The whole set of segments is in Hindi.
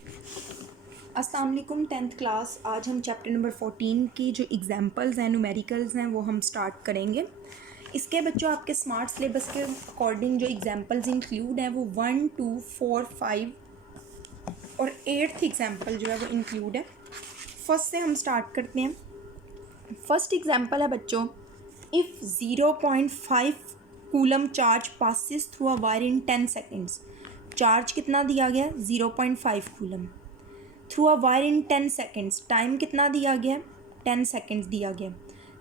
अस्सलाम वालेकुम 10th क्लास। आज हम चैप्टर नंबर 14 की जो एग्जांपल्स हैं, न्यूमेरिकल्स हैं, वो हम स्टार्ट करेंगे। इसके बच्चों आपके स्मार्ट सिलेबस के अकॉर्डिंग जो एग्जांपल्स इंक्लूड हैं वो 1, 2, 4, 5 और 8th एग्जांपल जो है वो इंक्लूड है। फर्स्ट से हम स्टार्ट करते हैं। फर्स्ट एग्जांपल है बच्चों, if 0.5 coulomb charge passes through a wire in 10 seconds. Charge कितना दिया गया? 0.5 coulomb through a wire in 10 seconds. Time कितना दिया गया? 10 सेकेंड्स दिया गया।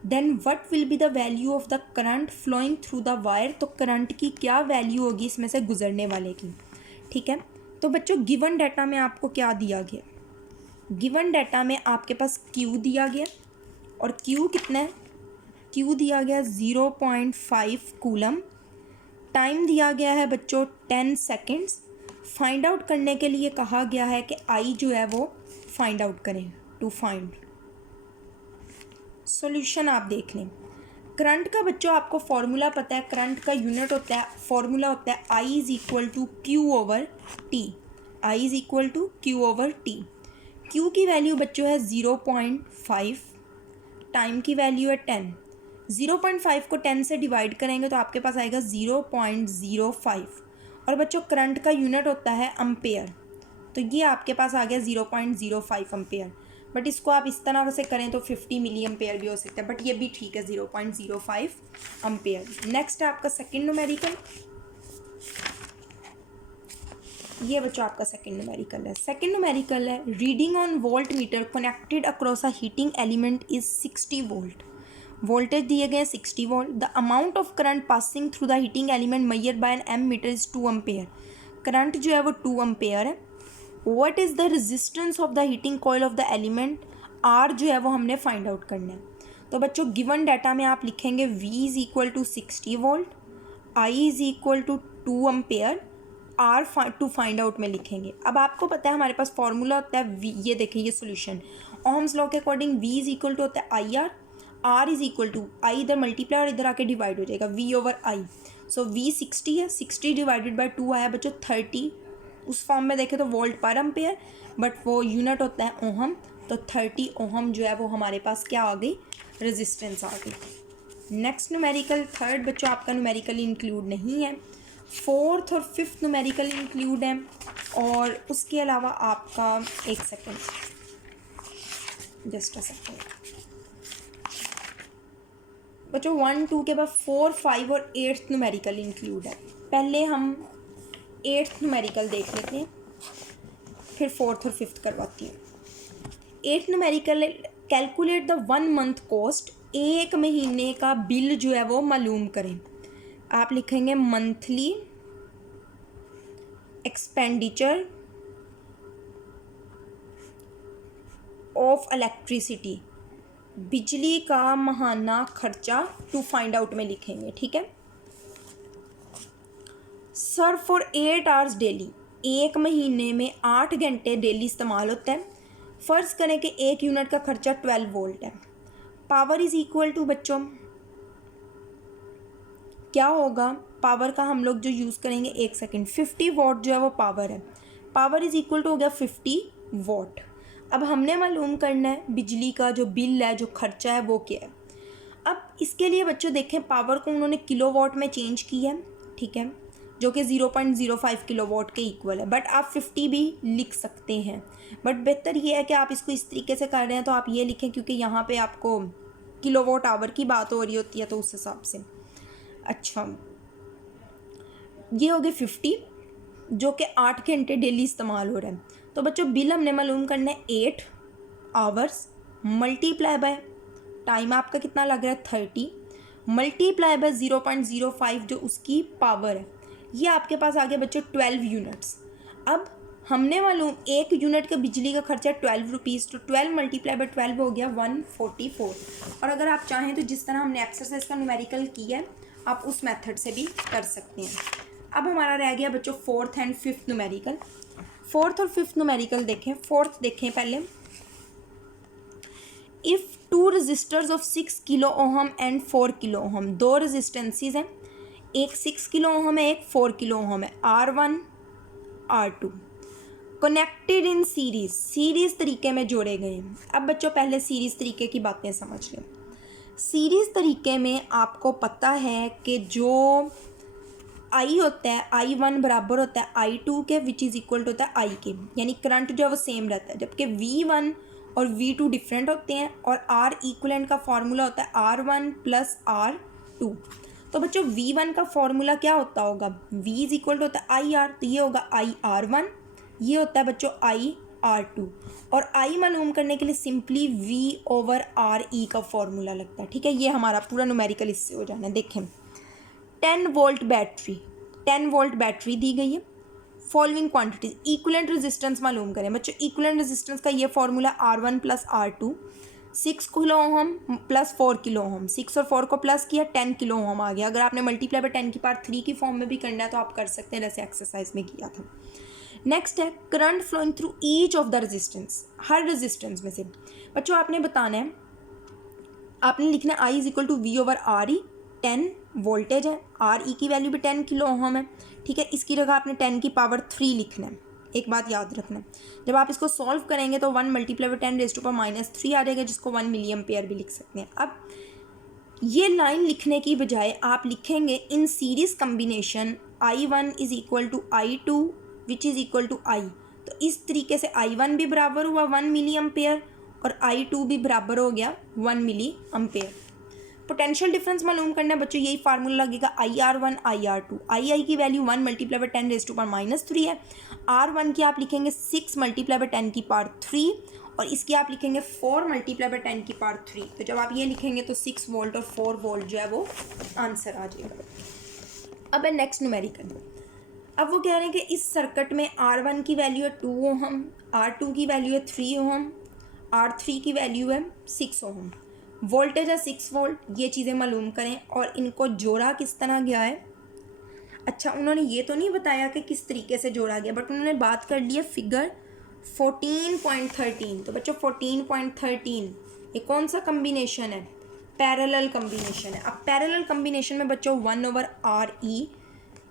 Then what will be the value of the current flowing through the wire. तो करंट की क्या वैल्यू होगी इसमें से गुजरने वाले की? ठीक है, तो बच्चों गिवन डाटा में आपको क्या दिया गया? गिवन डाटा में आपके पास Q दिया गया, और Q कितना है? Q दिया गया 0.5 कूलम। टाइम दिया गया है बच्चों 10 सेकेंड्स। फाइंड आउट करने के लिए कहा गया है कि I जो है वो फाइंड आउट करें। टू फाइंड सॉल्यूशन आप देख लें। करंट का बच्चों आपको फॉर्मूला पता है, करंट का यूनिट होता है, फॉर्मूला होता है I is equal to Q over T. I is equal to Q over T. Q की वैल्यू बच्चों है 0.5, टाइम की वैल्यू है 10। 0.5 को 10 से डिवाइड करेंगे तो आपके पास आएगा 0.05। और बच्चों करंट का यूनिट होता है अम्पेयर, तो ये आपके पास आ गया 0.05 अम्पेयर। बट इसको आप इस तरह से करें तो 50 मिली एम्पेयर भी हो सकता है, बट ये भी ठीक है 0.05 अम्पेयर। नेक्स्ट है आपका सेकेंड न्यूमेरिकल। ये बच्चों आपका सेकेंड न्यूमेरिकल है। सेकेंड न्यूमेरिकल है, reading on volt meter connected across a heating element is 60 volt. Voltage दिए गए 60 volt. The amount of current passing through the heating element measured by an ammeter is 2 ampere. Current जो है वो 2 अम्पेयर है। What is the resistance of the heating coil of the element? R जो है वो हमने फाइंड आउट करना है। तो बच्चों गिवन डाटा में आप लिखेंगे V is equal to 60 volt, I is equal to 2 ampere, R to find out में लिखेंगे। अब आपको पता है हमारे पास फॉर्मूला होता है V, ये देखें ये सोल्यूशन ओम्स लॉ के according V is equal to होता है IR, R is equal to I इधर मल्टीप्लाई और इधर आके डिवाइड हो जाएगा V over I। So V 60 है, 60 डिवाइडेड बाई 2 आया बच्चों 30। उस फॉर्म में देखें तो वोल्ट पर एम्पेयर, बट वो यूनिट होता है ओहम, तो 30 ओहम जो है वो हमारे पास क्या आ गई? रेजिस्टेंस आ गई। नेक्स्ट न्यूमेरिकल थर्ड बच्चों आपका न्यूमेरिकल इंक्लूड नहीं है। फोर्थ और फिफ्थ न्यूमेरिकल इंक्लूड है, और उसके अलावा आपका एक सेकेंड, जस्ट अ सेकेंड बच्चों 1, 2 के बाद 4, 5 और 8th न्यूमेरिकल इंक्लूड है। पहले हम 8th न्यूमेरिकल देख लेते हैं, फिर 4th और 5th करवाती हूँ। 8th numerical, calculate the 1 month cost. एक महीने का बिल जो है वो मालूम करें। आप लिखेंगे मंथली एक्सपेंडिचर ऑफ इलेक्ट्रिसिटी, बिजली का माहाना खर्चा टू फाइंड आउट में लिखेंगे। ठीक है, सर फॉर 8 आवर्स डेली, एक महीने में 8 घंटे डेली इस्तेमाल होता है। फ़र्ज़ करें कि एक यूनिट का खर्चा 12 वोल्ट है। पावर इज़ इक्वल टू बच्चों क्या होगा? पावर का हम लोग जो यूज़ करेंगे, एक सेकेंड, 50 वॉट जो है वो पावर है। पावर इज़ इक्वल टू हो गया 50 वॉट। अब हमने मालूम करना है बिजली का जो बिल है, जो खर्चा है वो क्या है। अब इसके लिए बच्चों देखें, पावर को उन्होंने किलो वॉट में चेंज किया है, ठीक है, जो कि 0.05 किलो वॉट के इक्वल है, बट आप 50 भी लिख सकते हैं। बट बेहतर ये है कि आप इसको इस तरीके से कर रहे हैं तो आप ये लिखें, क्योंकि यहाँ पे आपको किलो वॉट आवर की बात हो रही होती है, तो उस हिसाब से। अच्छा, ये हो गए 50, जो कि 8 घंटे डेली इस्तेमाल हो रहा है। तो बच्चों बिल हमने मालूम करना है 8 आवर्स मल्टीप्लाई बाय टाइम आपका कितना लग रहा है 30, मल्टीप्लाई बाय 0.05 जो उसकी पावर है। ये आपके पास आ गया बच्चों 12 यूनिट्स। अब हमने मालूम एक यूनिट का बिजली का खर्चा 12 रुपीज़, तो 12 मल्टीप्लाई बाय 12 हो गया 144। और अगर आप चाहें तो जिस तरह हमने एक्सरसाइज का न्यूमेरिकल किया है आप उस मेथड से भी कर सकते हैं। अब हमारा रह गया बच्चों 4th and 5th numerical. 4th और 5th न्यूमेरिकल देखें। 4th देखें पहले, if 2 resistors of 6 kilo ohm and 4 kilo ohm, 2 resistances हैं, एक 6 किलो ओहम है, एक 4 किलो ओहम है, R1 R2। Connected in series, series तरीके में जोड़े गए हैं। अब बच्चों पहले सीरीज तरीके की बातें समझ लें। सीरीज तरीके में आपको पता है कि जो आई होता है I1 बराबर होता है I2 के, विच इज़ इक्वल टू होता है I के, यानी करंट जो है वो सेम रहता है, जबकि V1 और V2 डिफरेंट होते हैं। और R इक्वलेंट का फार्मूला होता है R1 प्लस R2। तो बच्चों V1 का फार्मूला क्या होता होगा, V इज इक्वल टू होता है IR, तो ये होगा IR1, ये होता है बच्चों IR2। और I मालूम करने के लिए सिंपली V ओवर RE का फॉर्मूला लगता है, ठीक है। ये हमारा पूरा न्यूमेरिकल इससे हो जाना है। देखें 10 वोल्ट बैटरी, 10 वोल्ट बैटरी दी गई है। फॉलोइंग क्वांटिटीज, इक्विवेलेंट रेजिस्टेंस मालूम करें बच्चों। इक्विवेलेंट रेजिस्टेंस का ये formula R1 plus R2, 6 kilo ohm plus 4 kilo ohm, 6 और 4 को प्लस किया 10 किलो ओम आ गया। अगर आपने मल्टीप्लाई बाय 10 की पावर 3 की फॉर्म में भी करना है तो आप कर सकते हैं, जैसे एक्सरसाइज में किया था। नेक्स्ट है current flowing through each of the resistance, हर रेजिस्टेंस में से। बच्चों आपने बताना है, आपने लिखना है I is equal to V over RE, 10 voltage है, RE की वैल्यू भी 10 किलो ओम है, ठीक है। इसकी जगह आपने 10 की पावर 3 लिखना है। एक बात याद रखना, जब आप इसको सॉल्व करेंगे तो 1 multiply by 10 raise to power -3 आ जाएगा, जिसको 1 मिली एम्पेयर भी लिख सकते हैं। अब ये लाइन लिखने की बजाय आप लिखेंगे in series combination I1 is equal to I2 which is equal to I। तो इस तरीके से I1 भी बराबर हुआ 1 मिली एम्पेयर और I2 भी बराबर हो गया 1 मिली एम्पेयर। पोटेंशियल डिफरेंस मालूम करना है बच्चों, यही फार्मूला लगेगा IR1 IR2। आई की value 1 multiply by 10 raise to power -3 है। R1 की आप लिखेंगे 6 मल्टीप्लाई बाय 10 की पावर 3 और इसकी आप लिखेंगे 4 मल्टीप्लाई बाय 10 की पावर 3। तो जब आप ये लिखेंगे तो 6 वोल्ट और 4 वोल्ट जो है वो आंसर आ जाएगा। अब है नेक्स्ट न्यूमेरिकल। अब वो कह रहे हैं कि इस सर्किट में R1 की वैल्यू है 2 ओम, R2 की वैल्यू है 3 ओम, R3 की वैल्यू है 6 ओम, वोल्टेज है 6 वोल्ट। ये चीज़ें मालूम करें और इनको जोड़ा किस तरह गया है। अच्छा उन्होंने ये तो नहीं बताया कि किस तरीके से जोड़ा गया, बट उन्होंने बात कर ली है फिगर 14.13। तो बच्चों 14.13 ये कौन सा कम्बिनेशन है, पैरेलल कम्बिनेशन है। अब पैरेलल कम्बिनेशन में बच्चों 1 over RE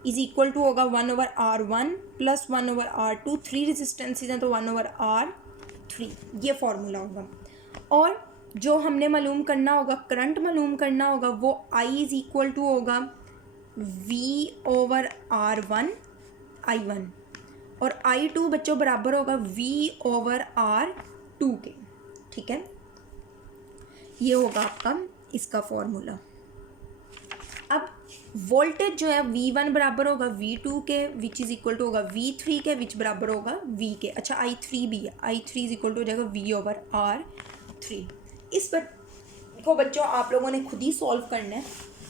is equal to होगा 1 over R1 plus 1 over R2, 3 resistances हैं तो 1 ओवर R3, ये फॉर्मूला होगा। और जो हमने मालूम करना होगा, करंट मालूम करना होगा, वो I इज इक्वल टू होगा V ओवर R1 I1 और I2 बच्चों बराबर होगा V ओवर R2 के, ठीक है। ये होगा आपका इसका फॉर्मूला। अब वोल्टेज जो है V1 बराबर होगा V2 के, विच इज़ इक्वल टू होगा V3 के, विच बराबर होगा V के। अच्छा I3 भी है, I3 इज इक्वल टू हो जाएगा V ओवर R3। इस पर को बच्चों आप लोगों ने खुद ही सॉल्व करना है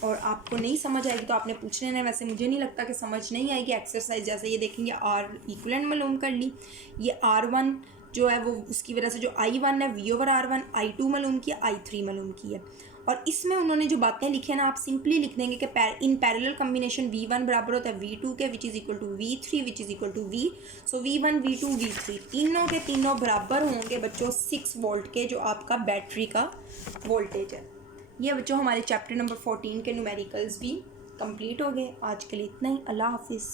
और आपको नहीं समझ आएगी तो आपने पूछ लेना है। वैसे मुझे नहीं लगता कि समझ नहीं आएगी एक्सरसाइज, जैसे ये देखेंगे R इक्वलेंट मालूम कर ली, ये R1 जो है वो उसकी वजह से जो I1 है V ओवर R1, I2 मालूम किया, I3 मालूम किया। और इसमें उन्होंने जो बातें लिखी है ना, आप सिंपली लिख देंगे कि इन पैरेलल कम्बिनेशन V1 बराबर होता है V2 के, which is equal to V3 which is equal to V। So V1 V2 V3 तीनों के तीनों बराबर होंगे बच्चों 6 वोल्ट के, जो आपका बैटरी का वोल्टेज है। ये बच्चों हमारे चैप्टर नंबर 14 के न्यूमेरिकल्स भी कंप्लीट हो गए। आज के लिए इतना ही। अल्लाह हाफिज़।